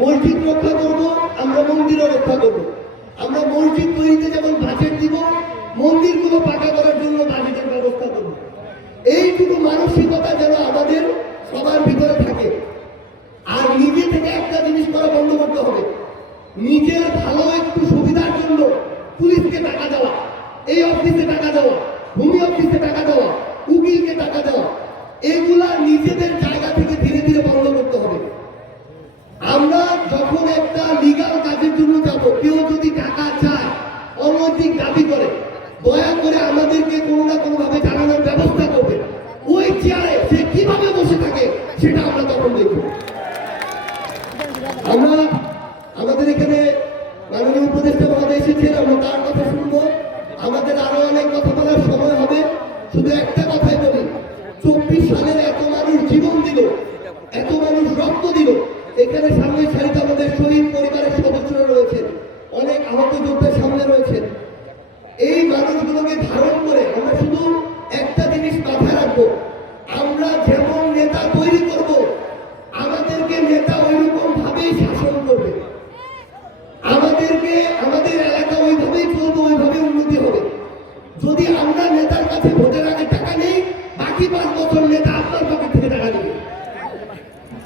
মসজিদ রক্ষা করব, আমরা মন্দিরও রক্ষা করব। আমরা মসজিদ তৈরিতে যেমন বাজেট দিব, মন্দিরগুলো পাকা করার জন্য বাজেটের ব্যবস্থা করব। এইটুকু মানসিকতা যেন আমাদের সবার ভিতরে থাকে। আর নিজে থেকে একটা জিনিস করা বন্ধ করতে হবে। নিজের ভালো একটু সুবিধার জন্য পুলিশকে টাকা দেওয়া, এই অফিসে টাকা দেওয়া, ভূমি অফিসে টাকা দেওয়া, উকিলকে টাকা দেওয়া, এগুলা নিজেদের জায়গা থেকে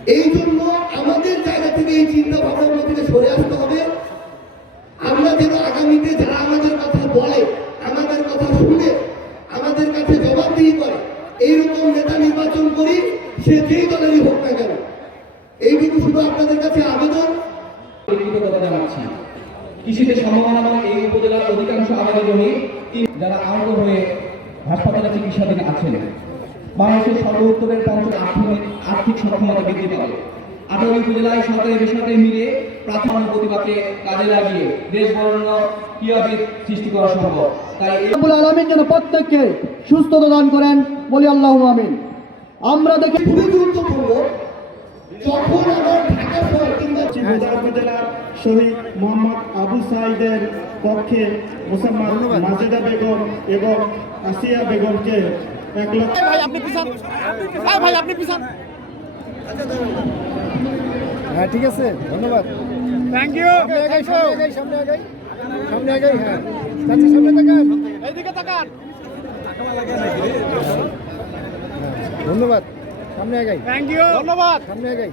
এই জন্য আমাদের জায়গা থেকে এই চিন্তা ভাবনাগুলো থেকে সরে আসতে হবে। আমরা যেন আগামীতে যারা আমাদের কথা বলে, আমাদের কথা শুনে, আমাদের কাছে জবাবদিহি করে, এইরকম নেতা নির্বাচন করি, সে যেই দলেরই হোক না কেন। এইটুকু শুধু আপনাদের কাছে আবেদন। জানাচ্ছি। কৃষিতে সম্ভাবনাময় এই উপজেলার অধিকাংশ আবাদী জমি, যারা আহত হয়ে হাসপাতালে চিকিৎসাধীন আছেন। মানুষের সর্বোত্তরের পঞ্চম আর্থিক আর্থিক সক্ষমতা বৃদ্ধি পাবে। আঠারো উপজেলায় সরকারি বেসরকারি মিলিয়ে প্রাথমিক প্রতিভাকে কাজে লাগিয়ে দেশ বরণ্য ক্রীড়াবিদ সৃষ্টি করা সম্ভব। তাই রব্বুল আলমিন যেন প্রত্যেককে সুস্থতা দান করেন বলি আল্লাহ আমিন। আমরা দেখি খুবই গুরুত্বপূর্ণ যখন আমার ঢাকা শহর কিংবা উপজেলার শহীদ মোহাম্মদ আবু সাইদের পক্ষে মোসাম্মদ মাজেদা বেগম এবং আসিয়া বেগমকে এক লক্ষ হ্যাঁ ঠিক আছে ধন্যবাদ। থ্যাংক ইউ সামনে আগাই সামনে আগাই সামনে আগাই সামনে আগাই হ্যাঁ। চাচি সামনে তাকান। এইদিকে তাকান। ধন্যবাদ। সামনে আগাই। থ্যাংক ইউ ধন্যবাদ। সামনে আগাই।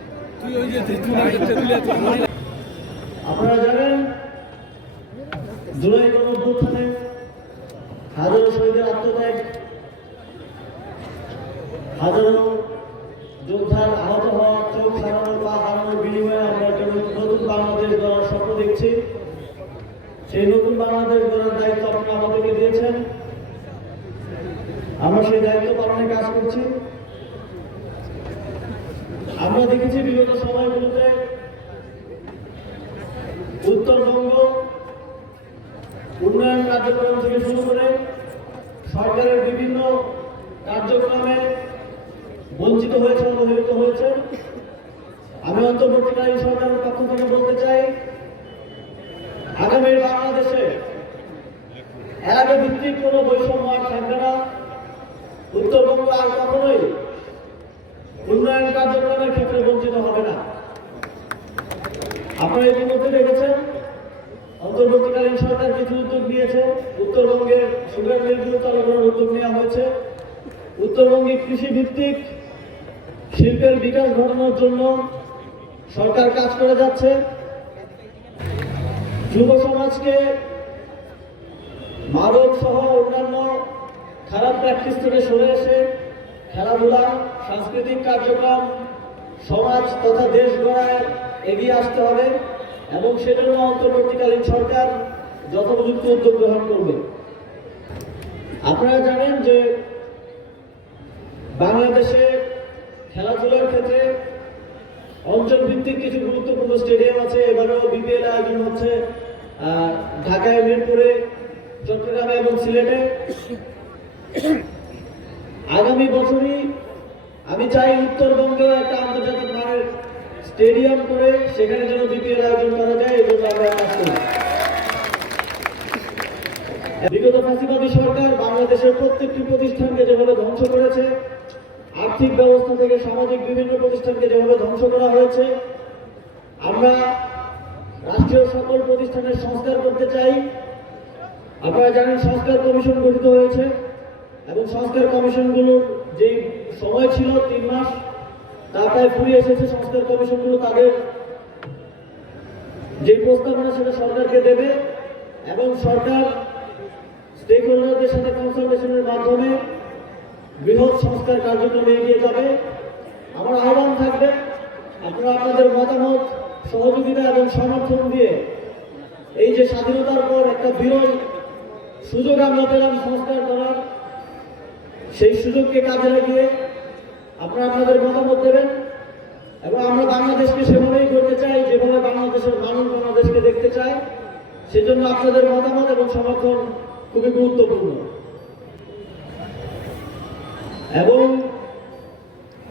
আপনারা জানেন জুলাই গণ অভ্যুত্থানে হাজারো শহীদের আত্মত্যাগ হাজারো যোদ্ধার আহত হওয়া চোখ হারানো, পা হারানোর বিনিময়ে আমরা একটা নতুন বাংলাদেশ গড়ার স্বপ্ন দেখছি। সেই নতুন বাংলাদেশ গড়ার দায়িত্ব আপনারা আমাদেরকে দিয়েছেন। আমরা সেই দায়িত্ব পালনে কাজ করছি। আমরা দেখেছি বিগত সময়গুলোতে উত্তরবঙ্গ উন্নয়ন কার্যক্রম থেকে শুরু করে সরকারের বিভিন্ন কার্যক্রমে বঞ্চিত হয়েছে অবহেলিত হয়েছেন। আমি অন্তর্বর্তীকালীন সরকারের পক্ষ থেকে বলতে চাই, আগামীর বাংলাদেশে এলাকা ভিত্তিক কোনো বৈষম্য আর থাকবে না। উত্তরবঙ্গ আর কখনোই উন্নয়ন কার্যক্রমের ক্ষেত্রে বঞ্চিত হবে না। আপনারা ইতিমধ্যে দেখেছেন, অন্তর্বর্তীকালীন সরকার কিছু উদ্যোগ নিয়েছে। উত্তরবঙ্গের সুগার মিলগুলো চালু করার উদ্যোগ নেওয়া হয়েছে। উত্তরবঙ্গে কৃষি ভিত্তিক শিল্পের বিকাশ ঘটানোর জন্য সরকার কাজ করে যাচ্ছে। যুব সমাজকে মাদক সহ অন্যান্য খারাপ প্র্যাকটিস থেকে সরে এসে খেলাধুলা, সাংস্কৃতিক কার্যক্রম, সমাজ তথা দেশ গড়ায় এগিয়ে আসতে হবে এবং সেজন্য অন্তর্বর্তীকালীন সরকার যথোপযুক্ত উদ্যোগ গ্রহণ করবে। আপনারা জানেন যে বাংলাদেশে খেলাধুলার ক্ষেত্রে অঞ্চল ভিত্তিক কিছু গুরুত্বপূর্ণ স্টেডিয়াম আছে, এবারেও বিপিএল আয়োজন হচ্ছে ঢাকায় মিরপুরে, চট্টগ্রামে এবং সিলেটে। আগামী বছরই আমি চাই উত্তরবঙ্গেও একটা আন্তর্জাতিক মানের স্টেডিয়াম করে সেখানে যেন বিপিএল আয়োজন করা যায়, এই জন্য আমরা কাজ করি। বিগত ফাঁসিবাদী সরকার বাংলাদেশের প্রত্যেকটি প্রতিষ্ঠানকে যেভাবে ধ্বংস করেছে আর্থিক ব্যবস্থা থেকে সামাজিক বিভিন্ন প্রতিষ্ঠানকে যেভাবে ধ্বংস করা হয়েছে, আমরা রাষ্ট্রীয় সকল প্রতিষ্ঠানের সংস্কার করতে চাই। আপনারা জানেন সংস্কার কমিশন গঠিত হয়েছে, এবং সংস্কার কমিশনগুলোর যে সময় ছিল, তিন মাস, তা প্রায় ফুরিয়ে এসেছে। সংস্কার কমিশনগুলো তাদের যে প্রস্তাবনা সেটা সরকারকে দেবে, এবং সরকার স্টেক হোল্ডারদের সাথে কনসালটেশনের মাধ্যমে বৃহৎ সংস্কার কার্যক্রমে এগিয়ে যাবে। আমার আহ্বান থাকবে, আপনারা আপনাদের মতামত, সহযোগিতা এবং সমর্থন দিয়ে এই যে স্বাধীনতার পর একটা বিরল সুযোগ আমরা পেলাম সংস্কার করার, সেই সুযোগকে কাজে লাগিয়ে আপনারা আপনাদের মতামত দেবেন এবং আমরা বাংলাদেশকে সেভাবেই করতে চাই, যেভাবে বাংলাদেশের মানুষ বাংলাদেশকে দেখতে চায়, সেজন্য আপনাদের মতামত এবং সমর্থন খুবই গুরুত্বপূর্ণ। এবং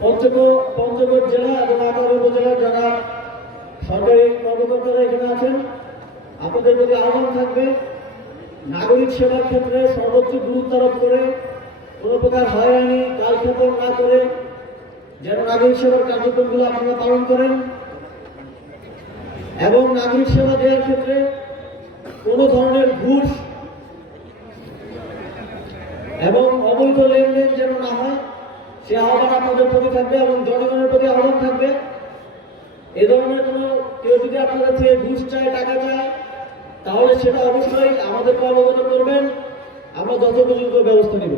পঞ্চগড় পঞ্চগড় জেলা এবং আগামী উপজেলার যারা সরকারি কর্মকর্তারা এখানে আছেন, আপনাদের প্রতি আহ্বান থাকবে, নাগরিক সেবার ক্ষেত্রে সর্বোচ্চ গুরুত্ব আরোপ করে কোনো প্রকার হয়রানি, কালক্ষেপণ না করে যেন নাগরিক সেবার কার্যক্রমগুলো আপনারা পালন করেন এবং নাগরিক সেবা দেওয়ার ক্ষেত্রে কোনো ধরনের ঘুষ এবং অবৈধ লেনদেন যেন না হয়, সে আহ্বান আপনাদের প্রতি থাকবে এবং জনগণের প্রতি আহ্বান থাকবে। এ ধরনের কোনো কেউ যদি আপনাদের থেকে ঘুষ চায়, টাকা চায়, তাহলে সেটা অবশ্যই আমাদেরকে অবগত করবেন। আমরা যথোপযুক্ত ব্যবস্থা নেব।